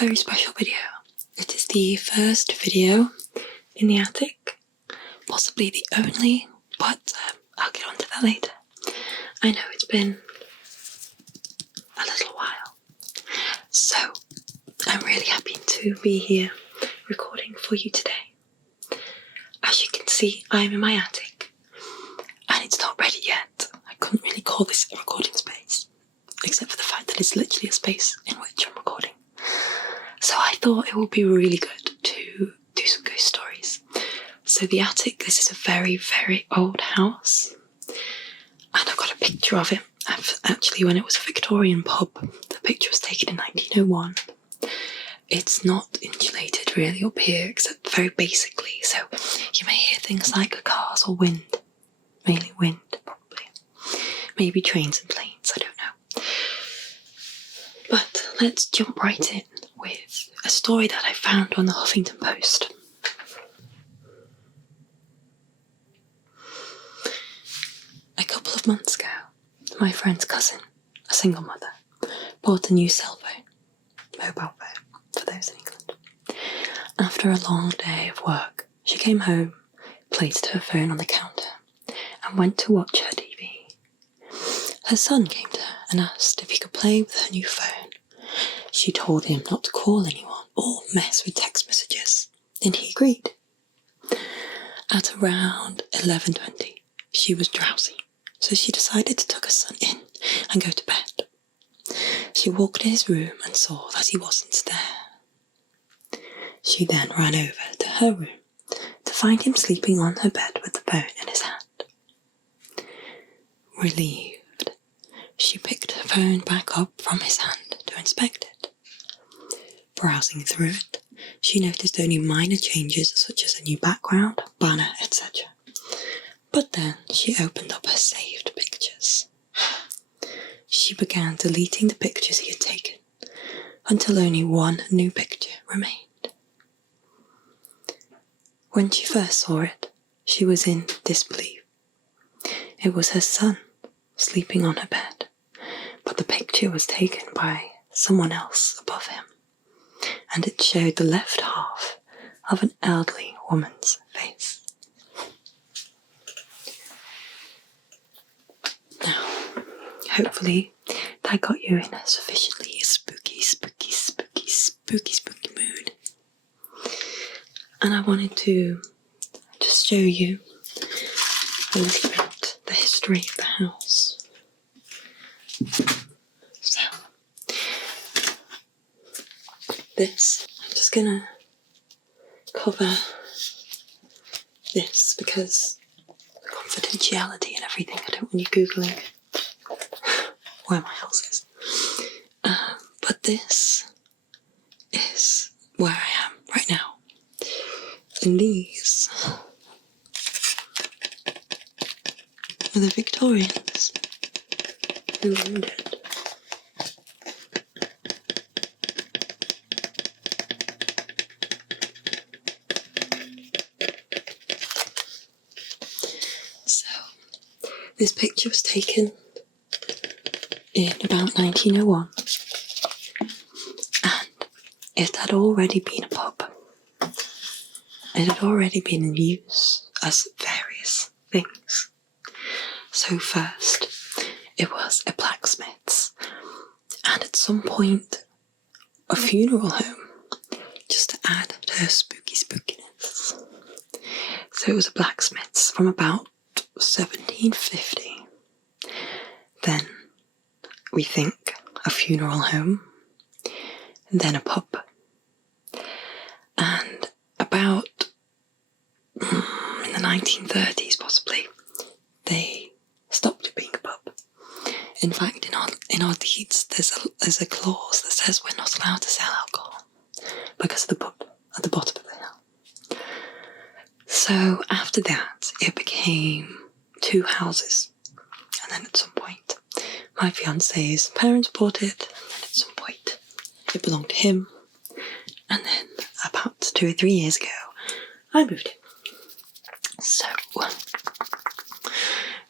very special video. It is the first video in the attic, possibly the only, but I'll get onto that later. I know it's been a little while, so I'm really happy to be here recording for you today. As you can see, I'm in my attic, and it's not ready yet. I couldn't really call this a recording space, except for the fact that it's literally a space in which I'm recording. So I thought it would be really good to do some ghost stories. So the attic, this is a very, very old house, and I've got a picture of it. Actually, when it was a Victorian pub, the picture was taken in 1901. It's not insulated really up here, except very basically, so you may hear things like cars or wind, mainly wind probably, maybe trains and planes, I don't know. But let's jump right in with a story that I found on the Huffington Post. A couple of months ago, my friend's cousin, a single mother, bought a new cell phone, mobile phone, for those in England. After a long day of work, she came home, placed her phone on the counter, and went to watch her TV. Her son came to her and asked if he could play with her new phone. She told him not to call anyone or mess with text messages, and he agreed. At around 11:20, she was drowsy, so she decided to tuck her son in and go to bed. She walked to his room and saw that he wasn't there. She then ran over to her room to find him sleeping on her bed with the phone in his hand. Relieved, she picked her phone back up from his hand to inspect it. Browsing through it, she noticed only minor changes such as a new background, banner, etc. But then she opened up her saved pictures. She began deleting the pictures he had taken until only one new picture remained. When she first saw it, she was in disbelief. It was her son sleeping on her bed, but the picture was taken by someone else above him, and it showed the left half of an elderly woman's face. Now, hopefully that got you in a sufficiently spooky mood. And I wanted to just show you a little bit the history of the house. So, I'm just gonna cover this because the confidentiality and everything, I don't want you Googling where my house is. But this is where I am right now. And these are the Victorians who owned it. So, this picture was taken in about 1901, and it had already been a pub. It had already been in use as various things. So first, it was a blacksmiths, and at some point, a funeral home, just to add to her spookiness. So it was a blacksmiths from about 1750. Then we think a funeral home, and then a pub. And about in the 1930s possibly, they stopped being a pub. In fact, in our deeds, there's a clause that says we're not allowed to sell alcohol because of the pub at the bottom of the hill. So after that, it became two houses, and then at some point, my fiance's parents bought it, and then at some point, it belonged to him, and then about 2 or 3 years ago, I moved in. So,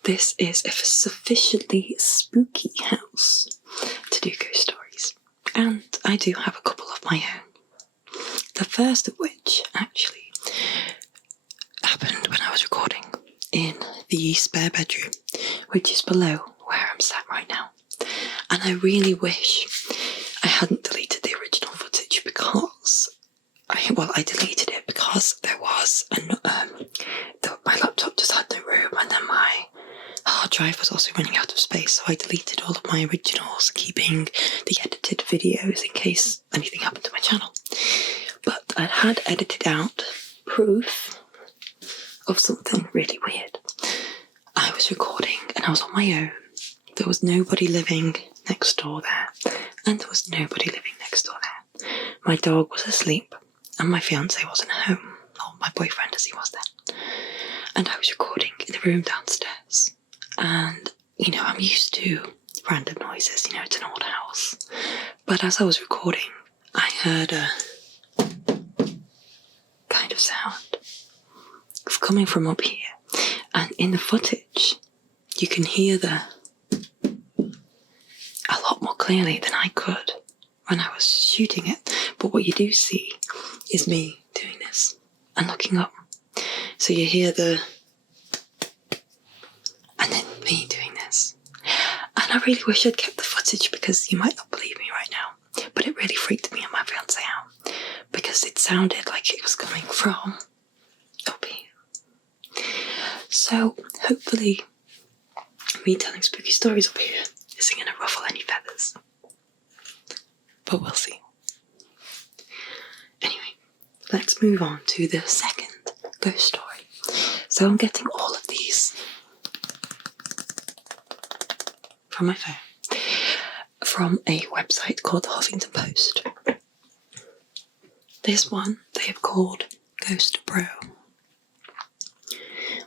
this is a sufficiently spooky house to do ghost stories. and I do have a couple of my own. The first of which actually happened when I was recording in the spare bedroom, which is below where I'm sat right now. And I really wish I hadn't deleted the original footage because I deleted it because there was my laptop just had no room, and then my hard drive was also running out of space, so I deleted all of my originals, keeping the edited videos in case anything happened to my channel. But I had edited out proof of something really weird. I was recording and I was on my own. There was nobody living next door there, and there was nobody living next door there. My dog was asleep and my fiance wasn't home, or my boyfriend as he was then. And I was recording in the room downstairs. And, I'm used to random noises, it's an old house. But as I was recording, I heard a kind of sound coming from up here. And in the footage, you can hear a lot more clearly than I could when I was shooting it. But what you do see is me doing this and looking up. So you hear and then me doing this. And I really wish I'd kept the footage because you might not believe me right now, but it really freaked me and my fiance out because it sounded like it was coming from up here. So hopefully me telling spooky stories up here isn't going to ruffle any feathers, but we'll see. Anyway, let's move on to the second ghost story. So I'm getting all of these from my phone, from a website called the Huffington Post. This one they have called Ghost Bro.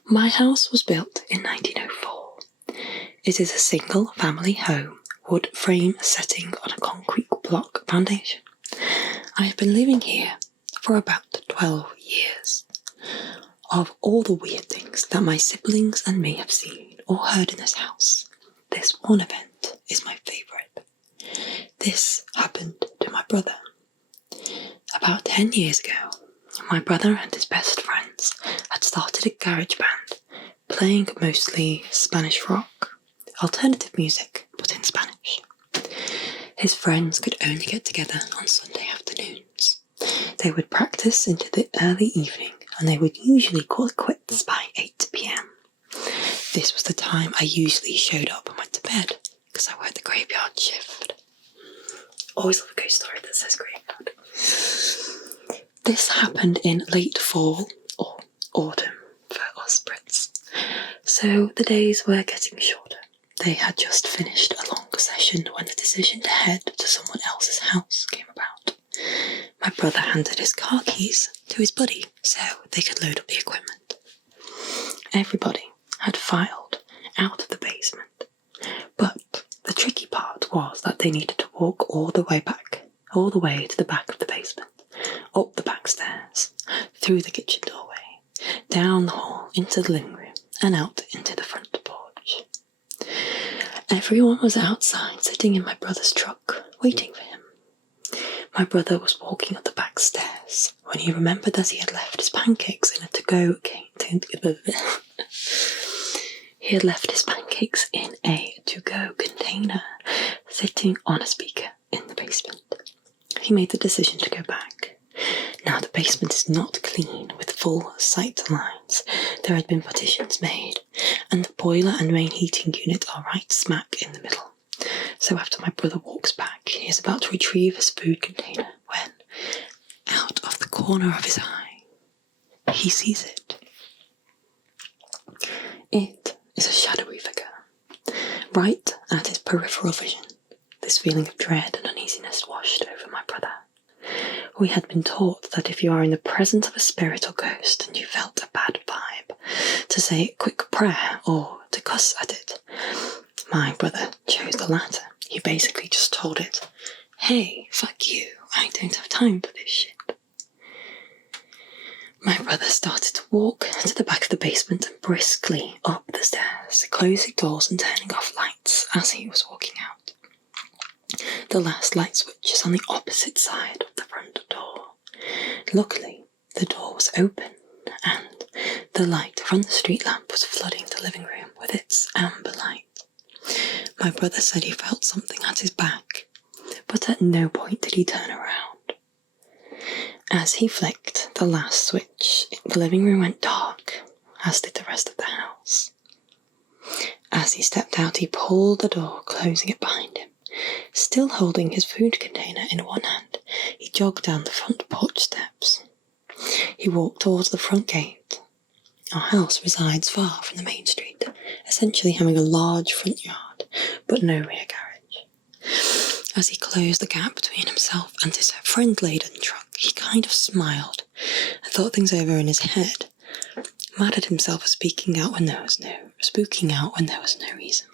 My house was built in 1904. It is a single family home, wood frame setting on a concrete block foundation. I have been living here for about 12 years. Of all the weird things that my siblings and me have seen or heard in this house, this one event is my favourite. This happened to my brother. About 10 years ago, my brother and his best friends had started a garage band, playing mostly Spanish rock, alternative music, but in Spanish. His friends could only get together on Sunday afternoons. They would practice into the early evening, and they would usually call it quits by 8 p.m. This was the time I usually showed up and went to bed, because I worked the graveyard shift. Always love a ghost story that says graveyard. This happened in late fall or autumn for us Brits. So the days were getting shorter. They had just finished a long session when the decision to head to someone else's house came about. My brother handed his car keys to his buddy so they could load up the equipment. Everybody had filed out of the basement, but the tricky part was that they needed to walk all the way to the back of the basement, up the back stairs, through the kitchen doorway, down the hall into the living room, and out into the front porch. Everyone was outside, sitting in my brother's truck, waiting for him. My brother was walking up the back stairs when he remembered that he had left his pancakes in a to-go container sitting on a speaker in the basement. He made the decision to go back. Now the basement is not clean with full sight lines. There had been partitions made, and the boiler and main heating unit are right smack in the middle. So after my brother walks back, he is about to retrieve his food container when, out of the corner of his eye, he sees it. It is a shadowy figure, right at his peripheral vision. This feeling of dread and uneasiness washed over my brother. We had been taught that if you are in the presence of a spirit or ghost and you felt a bad vibe, to say a quick prayer or to cuss at it. My brother chose the latter. He basically just told it, "Hey, fuck you, I don't have time for this shit." My brother started to walk to the back of the basement and briskly up the stairs, closing doors and turning off lights as he was walking out. the last light switch is on the opposite side of the front door. Luckily, the door was open and the light from the street lamp was flooding the living room with its amber light. My brother said he felt something at his back, but at no point did he turn around. As he flicked the last switch, the living room went dark, as did the rest of the house. As he stepped out, he pulled the door, closing it behind him. Still holding his food container in one hand, he jogged down the front porch steps. He walked towards the front gate. Our house resides far from the main street, essentially having a large front yard, but no rear garage. As he closed the gap between himself and his friend-laden truck, he kind of smiled and thought things over in his head, mad at himself for spooking out when there was no reason.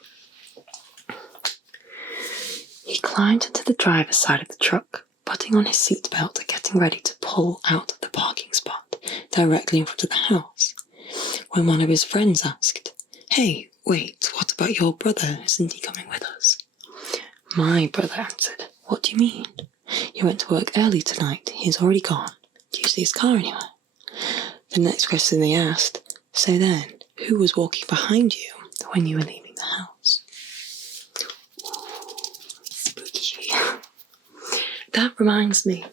He climbed into the driver's side of the truck, putting on his seatbelt and getting ready to pull out of the parking spot directly in front of the house, when one of his friends asked, "Hey, wait, what about your brother? Isn't he coming with us?" My brother answered, "What do you mean? He went to work early tonight. He's already gone. Do you see his car anywhere?" The next question they asked, "So then, who was walking behind you when you were leaving the house?" Spooky. That reminds me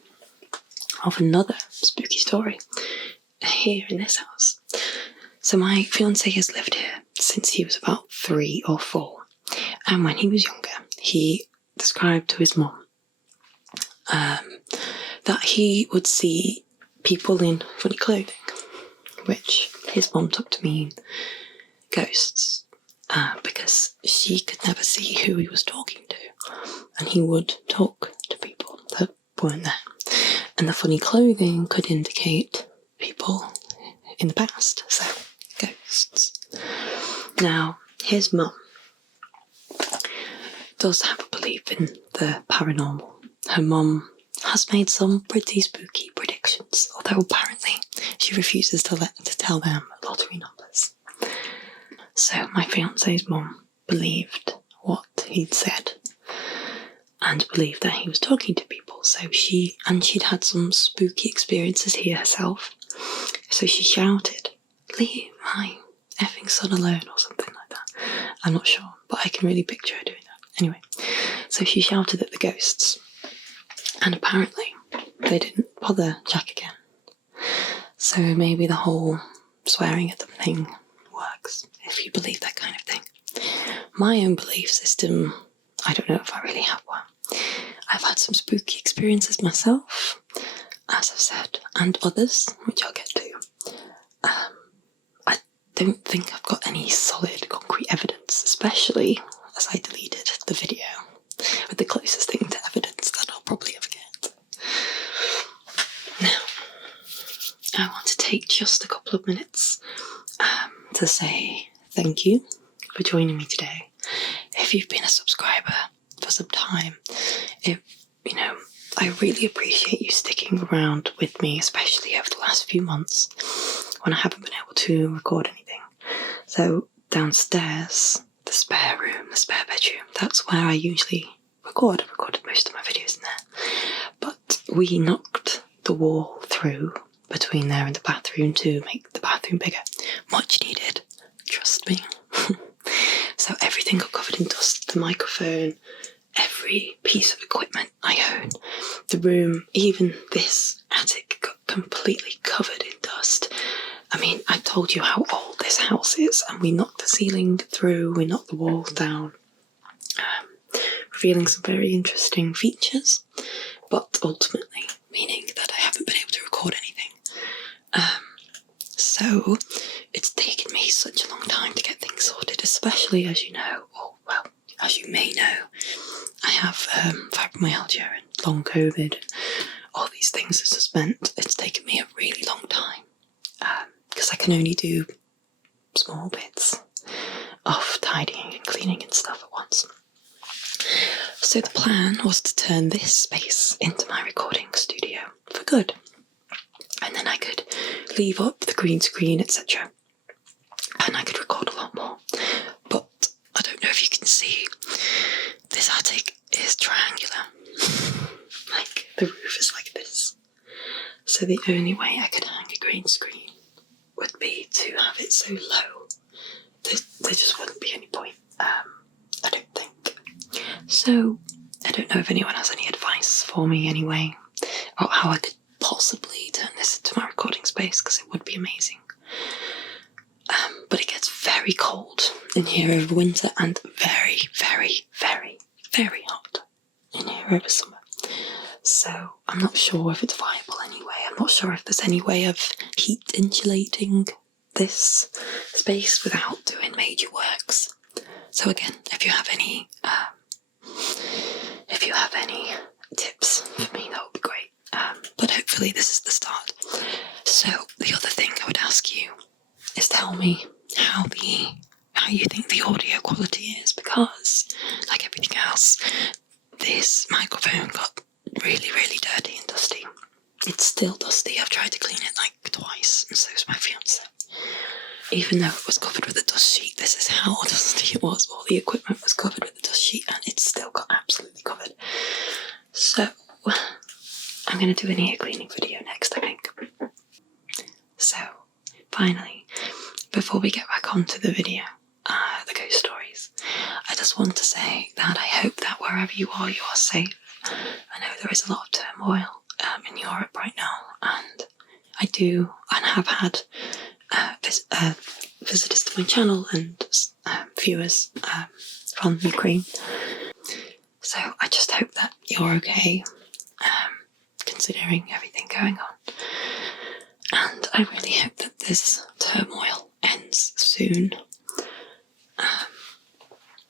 of another spooky story here in this house. So my fiancé has lived here since he was about 3 or 4. And when he was younger, he described to his mum that he would see people in funny clothing, which his mum took to mean ghosts, because she could never see who he was talking to, and he would talk to people that weren't there. And the funny clothing could indicate people in the past, so ghosts. Now, his mum does have a belief in the paranormal. Her mum has made some pretty spooky predictions, although apparently she refuses to tell them lottery numbers. So my fiancé's mum believed what he'd said and believed that he was talking to people. So she'd had some spooky experiences here herself. So she shouted, "Leave my effing son alone," or something like that. I'm not sure, but I can really picture her doing that. Anyway, so she shouted at the ghosts, and apparently they didn't bother Jack again. So maybe the whole swearing at them thing works, if you believe that kind of thing. My own belief system, I don't know if I really have one. I've had some spooky experiences myself, as I've said, and others, which I'll get to. I don't think I've got any solid, concrete evidence, especially as I deleted the video with the closest thing to evidence that I'll probably ever get. Now, I want to take just a couple of minutes to say thank you for joining me today. If you've been a subscriber for some time, I really appreciate you sticking around with me, especially over the last few months when I haven't been able to record anything. So downstairs, the spare room, the spare bedroom, that's where I usually record. I've recorded most of my videos in there. But we knocked the wall through between there and the bathroom to make the bathroom bigger. Much needed, trust me. So everything got covered in dust, the microphone, every piece of equipment I own, the room, even this attic got completely covered in dust. I mean, I told you how old this house is, and we knocked the ceiling through, we knocked the walls down, revealing some very interesting features, but ultimately meaning that I haven't been able to record anything. So it's taken me such a long time to get things sorted, especially as you know, as you may know, I have fibromyalgia and long COVID and all these things that has meant it's taken me a really long time, because I can only do small bits of tidying and cleaning and stuff at once. So the plan was to turn this space into my recording studio for good, and then I could leave up the green screen, etc., and I could record a lot more. But I don't know if you can see, this attic is triangular. Like, the roof is like this. So the only way I could hang a green screen would be to have it so low. There just wouldn't be any point, I don't think. So, I don't know if anyone has any advice for me anyway, or how I could possibly turn this into my recording space, because it would be amazing. But it gets very cold in here over winter, and very, very, very, very hot in here over summer. So I'm not sure if it's viable anyway. I'm not sure if there's any way of heat insulating this space without doing major works. So again, if you have any tips for me, that would be great. But hopefully this is the start. So the other thing I would ask you is tell me how you think the audio quality is, because like everything else, this microphone got really, really dirty and dusty. It's still dusty. I've tried to clean it like twice, and so's my fiance. Even though it was covered with a dust sheet, this is how dusty it was. All the equipment was covered with a dust sheet, and it's still got absolutely covered. So I'm going to do an ear cleaning video next, I think. So finally, before we get back onto the video, the ghost stories, I just want to say that I hope that wherever you are safe. I know there is a lot of turmoil in Europe right now, and I do and have had visitors to my channel and viewers from Ukraine. So I just hope that you're okay, considering everything going on. And I really hope that this turmoil ends soon,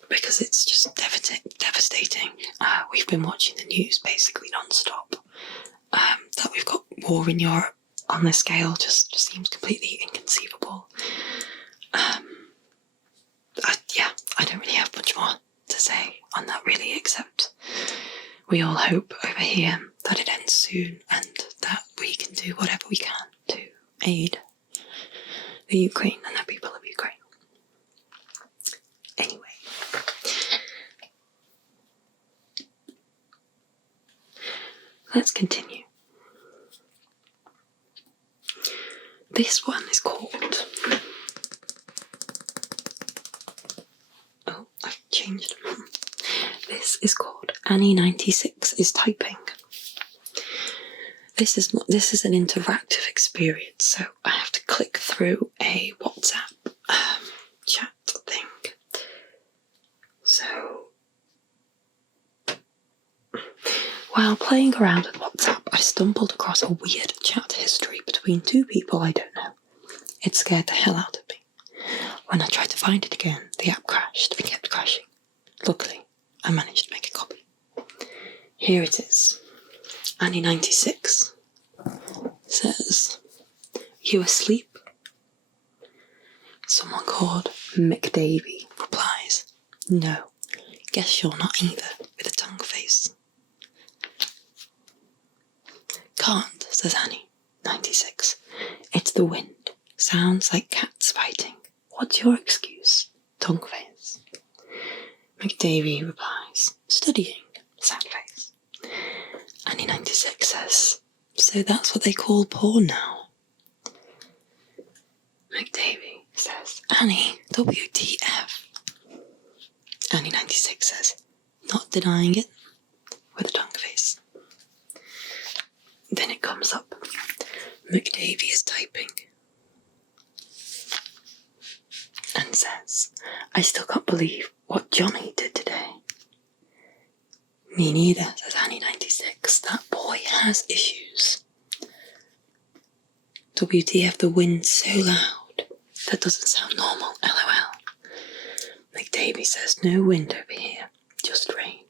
because it's just devastating. We've been watching the news basically non-stop. That we've got war in Europe on this scale just seems completely inconceivable. I don't really have much more to say on that really, except we all hope over here that it ends soon and that we can do whatever we can to aid the Ukraine and the people of Ukraine. Anyway, let's continue. This one is called... Oh, I've changed. This is called Annie96 is Typing. This is an interactive experience, so I have to click through a WhatsApp chat thing. So, while playing around with WhatsApp, I stumbled across a weird chat history between two people I don't know. It scared the hell out of me. When I tried to find it again, the app crashed and kept crashing. Luckily, I managed to make a copy. Here it is. Annie96 says, "You asleep?" Someone called McDavie replies, "No, guess you're not either," with a tongue face. "Can't," says Annie96. "It's the wind. Sounds like cats fighting. What's your excuse?" Tongue face. McDavie replies, "Studying," sad face. Annie96 says, "So that's what they call porn now?" McDavie says, "Annie, WTF?" Annie96 says, "Not denying it," with a tongue face. Then it comes up. McDavie is typing and says, "I still can't believe what Johnny did today." "Me neither," says Annie96. "That boy has issues." WTF, the wind's so loud. That doesn't sound normal, LOL. McDavie says, "No wind over here, just rain."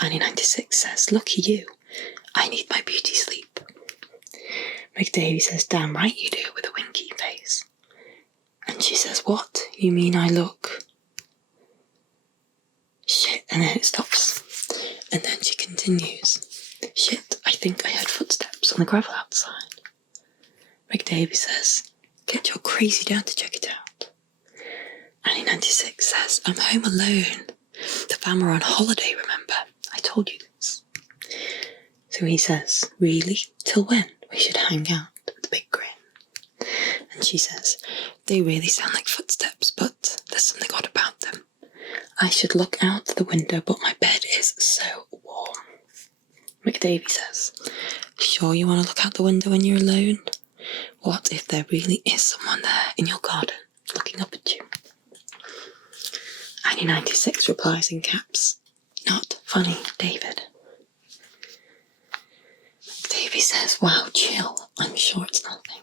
Annie96 says, "Lucky you. I need my beauty sleep." McDavie says, "Damn right you do," with a winky face. And she says, "What? You mean I look..." Shit, and then it stops. And then she continues, "Shit, I think I heard footsteps on the gravel outside." McDavie says, "Get your crazy dad to check it out." Annie96 says, "I'm home alone. The fam are on holiday, remember? told you this. So he says, really? Till when? We should hang out, with a big grin. And she says, they really sound like footsteps, but there's something odd about them. I should look out the window, but my bed is so warm. McDavie says, sure you want to look out the window when you're alone? What if there really is someone there in your garden, looking up at you? Annie 96 replies in caps, not funny, David. McDavie says, wow, chill, I'm sure it's nothing.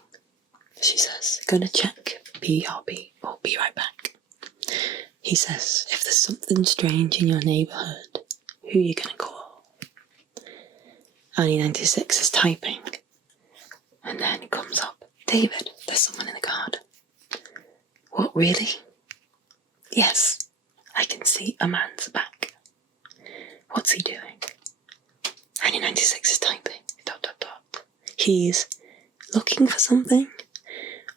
She says, gonna check, BRB, or be right back. He says, if there's something strange in your neighbourhood, who are you gonna call? Annie 96 is typing, and then it comes up, David, there's someone in the garden. What, really? Yes, I can see a man's back. What's he doing? Annie 96 is typing, ... He's looking for something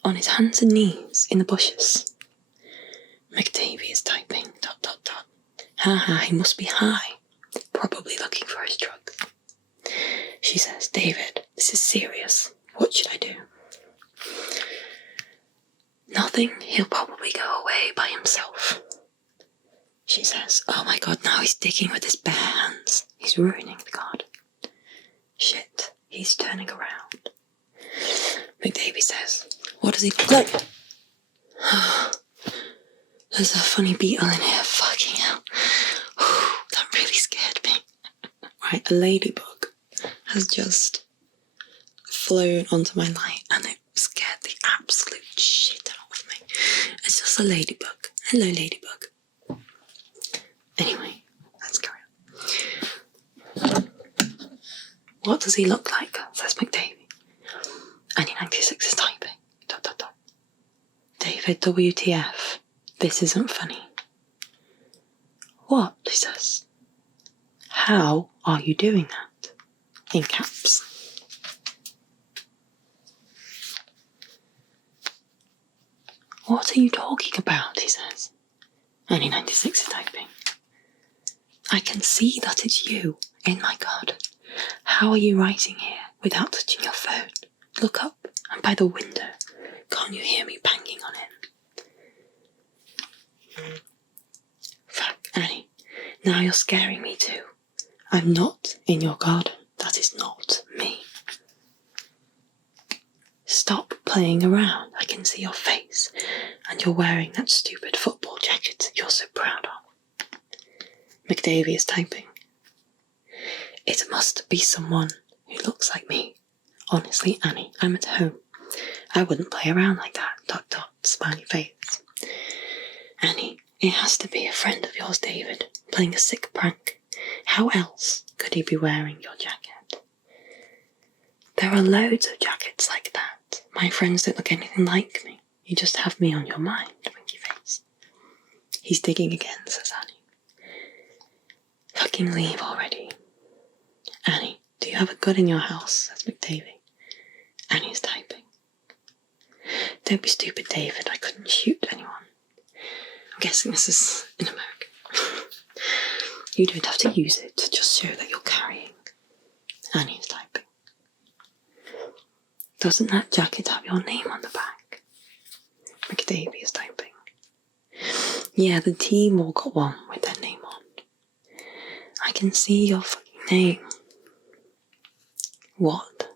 on his hands and knees in the bushes. McDavie is typing, ... Haha, he must be high, probably looking for his drugs. She says, David, this is serious. What should I do? Nothing, he'll probably go away by himself. She says, oh my god, now he's digging with his bare hands. He's ruining the garden. Shit, he's turning around. McDavie says, what does he look like? There's a funny beetle in here, fucking hell. That really scared me. Right, a ladybug has just flown onto my light and it scared the absolute shit out of me. It's just a ladybug. Hello, ladybug. Anyway, let's carry on. What does he look like? Says McDavie. Annie 96 is typing. ... David, WTF. This isn't funny. What? He says. How are you doing that? In caps. What are you talking about? He says. Annie 96 is typing. I can see that it's you in my garden. How are you writing here without touching your phone? Look up, I'm by the window. Can't you hear me banging on it? Fuck, Annie. Now you're scaring me too. I'm not in your garden. That is not me. Stop playing around. I can see your face. And you're wearing that stupid football jacket you're so proud of. McDavie is typing. It must be someone who looks like me. Honestly, Annie, I'm at home. I wouldn't play around like that. ... Smiley face. Annie, it has to be a friend of yours, David, playing a sick prank. How else could he be wearing your jacket? There are loads of jackets like that. My friends don't look anything like me. You just have me on your mind, winky face. He's digging again, says Annie. Fucking leave already. Annie, do you have a gun in your house? Says McDavie. Annie's typing. Don't be stupid, David. I couldn't shoot anyone. I'm guessing this is in America. You don't have to use it to just show that you're carrying. Annie's typing. Doesn't that jacket have your name on the back? McDavie is typing. Yeah, the team all got one with their name on. I can see your fucking name. What?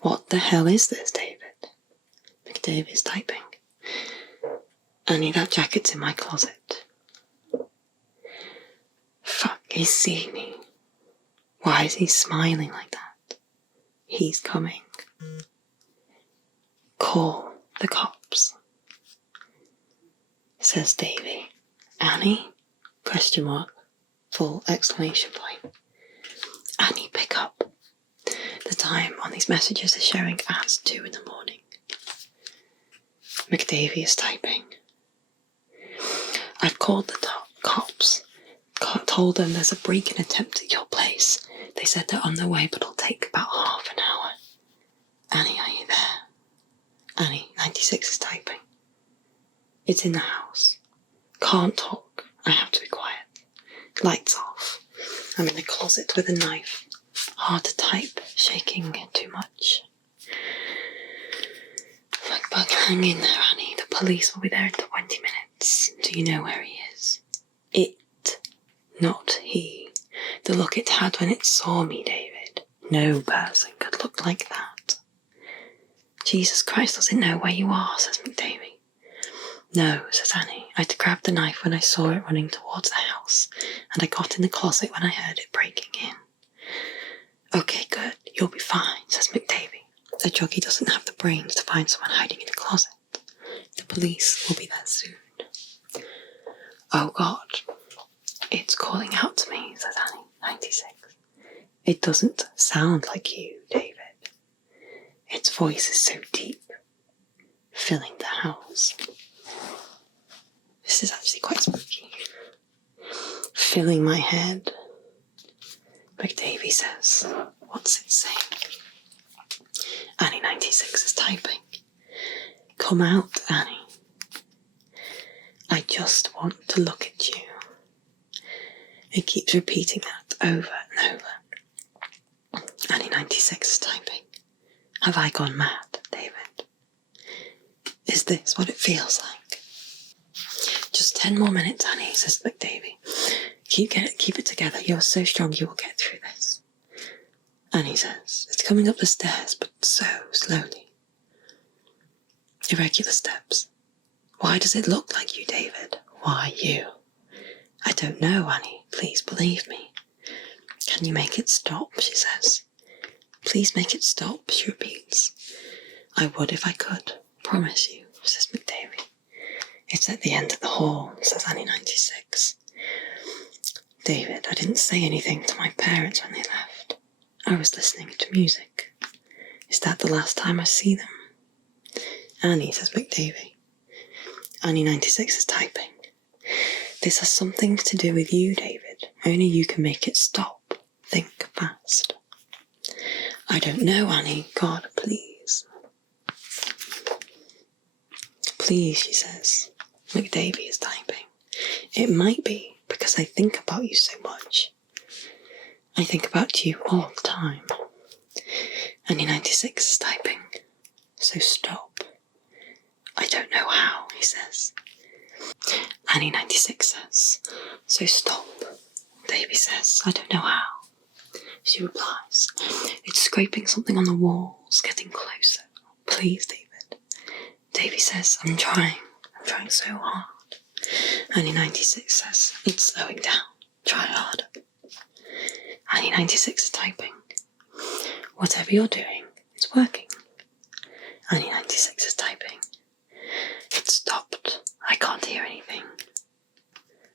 What the hell is this, David? McDavie is typing. Annie, that jacket's in my closet. Fuck, he's seeing me. Why is he smiling like that? He's coming. Call the cops, says Davy. Annie? Question mark. Full exclamation point. Annie, pick up. The time on these messages is showing as 2 in the morning. McDavie is typing. I've called the cops. Told them there's a break-in attempt at your place. They said they're on their way, but it'll take about half an hour. Annie, are you there? Annie, 96 is typing. It's in the house. Can't talk. I have to be quiet. Lights off. I'm in a closet with a knife. Hard to type, shaking too much. Like bug, hang in there, Annie. The police will be there in 20 minutes. Do you know where he is? It, not he. The look it had when it saw me, David. No person could look like that. Jesus Christ, does it know where you are, says McDavie. No, says Annie. I grabbed the knife when I saw it running towards the house, and I got in the closet when I heard it breaking in. Okay, good. You'll be fine, says McDavie. A jockey doesn't have the brains to find someone hiding in a closet. The police will be there soon. Oh God, it's calling out to me, says Annie, 96. It doesn't sound like you, David. Its voice is so deep, filling the house. This is actually quite spooky. Filling my head. McDavie says, what's it saying? Annie 96 is typing. Come out, Annie. I just want to look at you. It keeps repeating that over and over. Annie 96 is typing. Have I gone mad, David? Is this what it feels like? Just 10 more minutes, Annie, says McDavie. Keep it together. You're so strong you will get through this. Annie says, it's coming up the stairs, but so slowly. Irregular steps. Why does it look like you, David? Why you? I don't know, Annie. Please believe me. Can you make it stop, she says. Please make it stop, she repeats. I would if I could. Promise you, says McDavie. It's at the end of the hall, says Annie 96. David, I didn't say anything to my parents when they left. I was listening to music. Is that the last time I see them? Annie, says McDavie. Annie 96 is typing. This has something to do with you, David. Only you can make it stop. Think fast. I don't know, Annie. God, please. Please, she says. McDavie is typing. It might be because I think about you so much. I think about you all the time. Annie 96 is typing. So stop. I don't know how, he says. Annie 96 says, so stop. Davy says, I don't know how. She replies, it's scraping something on the walls, getting closer. Please, David. Davy says, I'm trying so hard. Annie 96 says, it's slowing down. Try harder. Annie 96 is typing. Whatever you're doing, it's working. Annie 96 is typing. It stopped. I can't hear anything.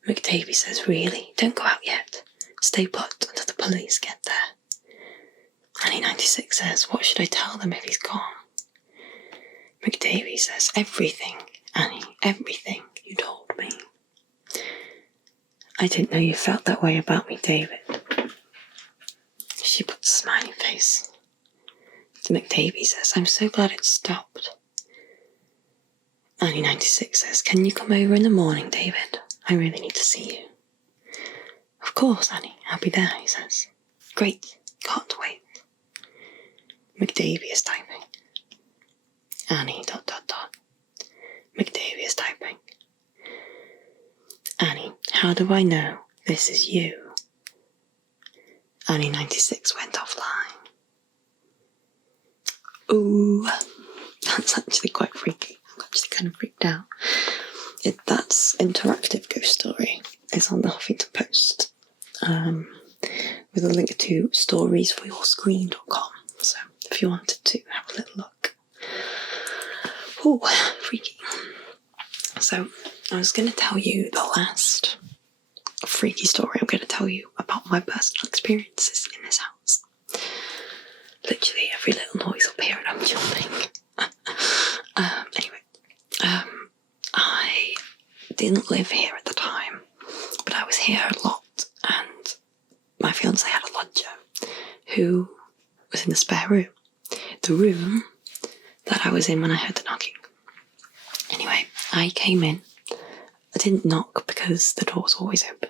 McDavie says, really? Don't go out yet. Stay put until the police get there. Annie 96 says, what should I tell them if he's gone? McDavie says, everything, Annie, everything you told me. I didn't know you felt that way about me, David. She puts a smiley face. McDavie says, I'm so glad it stopped. Annie 96 says, can you come over in the morning, David? I really need to see you. Of course, Annie, I'll be there, he says. Great, can't wait. McDavie is typing. Annie, ... McDavie is typing. Annie, how do I know this is you? Annie 96 went offline. Ooh, that's actually quite freaky. I'm actually kind of freaked out. That's interactive ghost story. It's on the Huffington Post, with a link to storiesforyourscreen.com. So if you wanted to have a little look. Ooh, freaky. So I was going to tell you the last freaky story I'm going to tell you about my personal experiences in this house. Literally every little noise up here and I'm jumping. I didn't live here at the time, but I was here a lot, and my fiance had a lodger who was in the spare room. The room that I was in when I heard the knocking. Anyway, I came in. I didn't knock because the door was always open,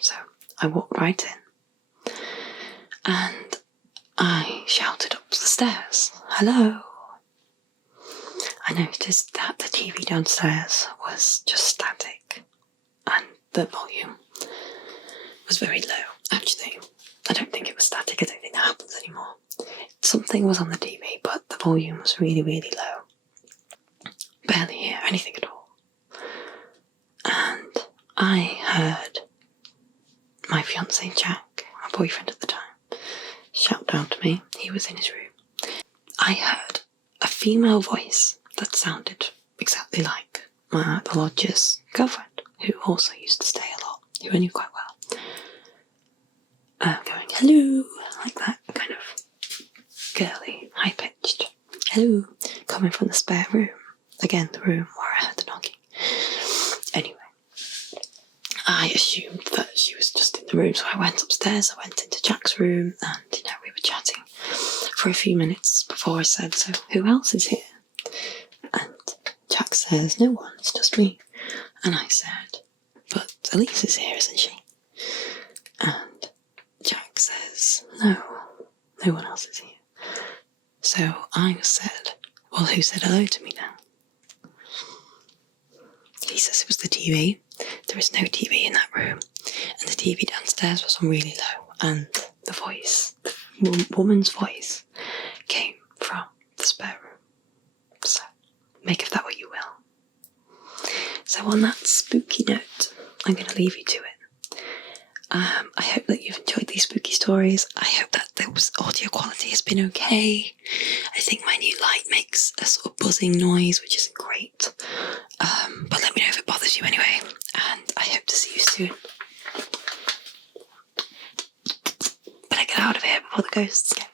so I walked right in. and I shouted up the stairs, "Hello!" I noticed that the TV downstairs was just static, and the volume was very low. Actually, I don't think it was static, I don't think that happens anymore. Something was on the TV, but the volume was really, really low. Barely hear anything at all. And I heard my fiancé Jack, my boyfriend at the time, shout down to me. He was in his room. I heard a female voice that sounded exactly like the lodger's girlfriend, who also used to stay a lot, who I knew quite well. Going, "Hello," like that kind of girly, high-pitched "hello," coming from the spare room. Again, the room where I heard the knocking. Anyway, I assumed that she was just in the room, so I went upstairs, I went into Jack's room, and, we were chatting for a few minutes before I said, "So, who else is here?" And Jack says, "No one, it's just me." And I said, "But Elise is here, isn't she?" And Jack says, "No, no one else is here." So I said, "Well, who said hello to me now?" He says it was the TV. There is no TV in that room, and the TV downstairs was on really low, and the voice, the woman's voice, came from the spare room. So make of that what you will. So on that spooky note, I'm going to leave you to it. I hope that you've enjoyed these spooky stories. I hope that the audio quality has been okay. I think my new light makes a sort of buzzing noise, which isn't great. But let me know if it bothers you anyway. And I hope to see you soon. Better get out of here before the ghosts get